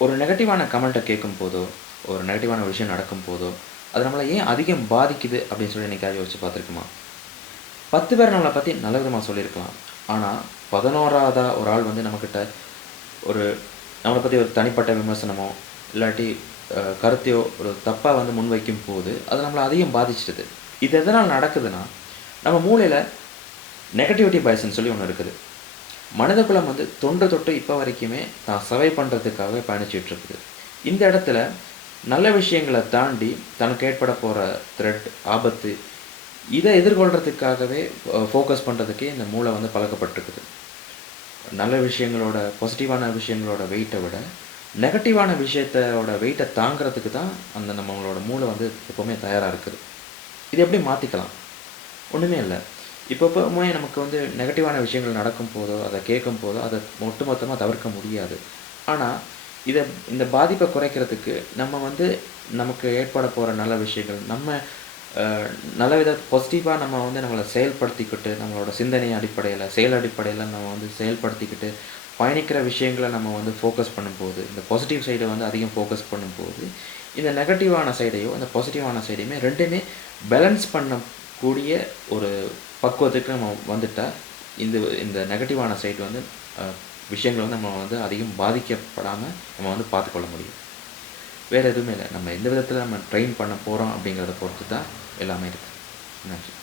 ஒரு நெகட்டிவான கமெண்ட்ட கேட்கும்போதோ, ஒரு நெகட்டிவான விஷயம் நடக்கும்போதோ, அது நம்மள ஏன் அதிகம் பாதிக்குது அப்படின்னு சொல்லி என்னைக்காவது யோசிச்சு பார்த்துருக்கோமா? 10 பேர் நம்மள பத்தி நல்ல விதமா சொல்லியிருக்கலாம். ஆனா, 11வதா ஒரு ஆள் வந்து நம்மகிட்ட ஒரு நம்மள பத்தி ஒரு தனிப்பட்ட விமர்சனமோ, இல்லாட்டி கருத்தையோ ஒரு தப்பா வந்து முன்வைக்கும்போது, அது நம்மள அதிகம் பாதிச்சிடுது. இது எதனால நடக்குதுன்னா, நம்ம மூளையில நெகட்டிவிட்டி பயஸ்ன்னு சொல்லி ஒண்ணு இருக்குது. மனிதகுலம் வந்து தொன்று தொட்டு இப்ப வரைக்குமே தான் சர்வை பண்றதுக்காகவே பயணிச்சுட்டு இருக்குது. இந்த இடத்துல நல்ல விஷயங்கள தாண்டி தனக்கு ஏற்பட போற த்ரெட், ஆபத்து இத எதிர்கொள்றதுக்காகவே ஃபோக்கஸ் பண்றதுக்கே இந்த மூளை வந்து பழக்கப்பட்டிருக்குது. நல்ல விஷயங்களோட பாசிட்டிவான விஷயங்களோட வெயிட்ட விட, நெகட்டிவான விஷயத்தோட வெயிட்ட தாங்குறதுக்கு தான் அந்த நம்மளோட மூளை வந்து எப்பவுமே தயாரா இருக்குது. இத எப்படி மாத்திக்கலாம்? ஒண்ணுமே இல்ல. எப்பவுமே நமக்கு வந்து நெகட்டிவான விஷயங்கள் நடக்கும்போதோ, அத கேட்கும்போதோ, அத ஒட்டுமொத்தமா தவிர்க்க முடியாது. ஆனா, இத இந்த பாதிப்ப குறைக்கிறதுக்கு நம்ம வந்து நமக்கு ஏற்பட போற நல்ல விஷயங்கள், நம்ம அ நல்ல பாசிட்டிவா நம்ம வந்து நம்மள செயல்படுத்திக்கிட்டு, நம்மளோட சிந்தனை அடிப்படையில, செயல் அடிப்படையில நம்ம வந்து செயல்படுத்திக்கிட்டு, பயணிக்கிற விஷயங்கள நம்ம வந்து ஃபோக்கஸ் பண்ணும்போது, இந்த பாசிட்டிவ் சைட வந்து அதிகம் ஃபோக்கஸ் பண்ணும்போது, இந்த நெகட்டிவான சைடையோ, இந்த பாசிட்டிவான சைடையுமே 2மே பேலன்ஸ் பண்ணக்கூடிய ஒரு பக்குவத்துக்கு நம்ம வந்துட்டா, இந்த இந்த நெகட்டிவான சைடு வந்து அ விஷயங்கள வந்து நம்ம வந்து அதிகம் பாதிக்கப்படாம நம்ம வந்து பார்த்துக்கொள்ள முடியும். வேற எதுவுமே இல்ல. நம்ம எந்த விதத்தில நம்ம ட்ரெயின் பண்ண போறோம் அப்படிங்கிறத பொறுத்து தான் எல்லாமே இருக்கு. நன்றி.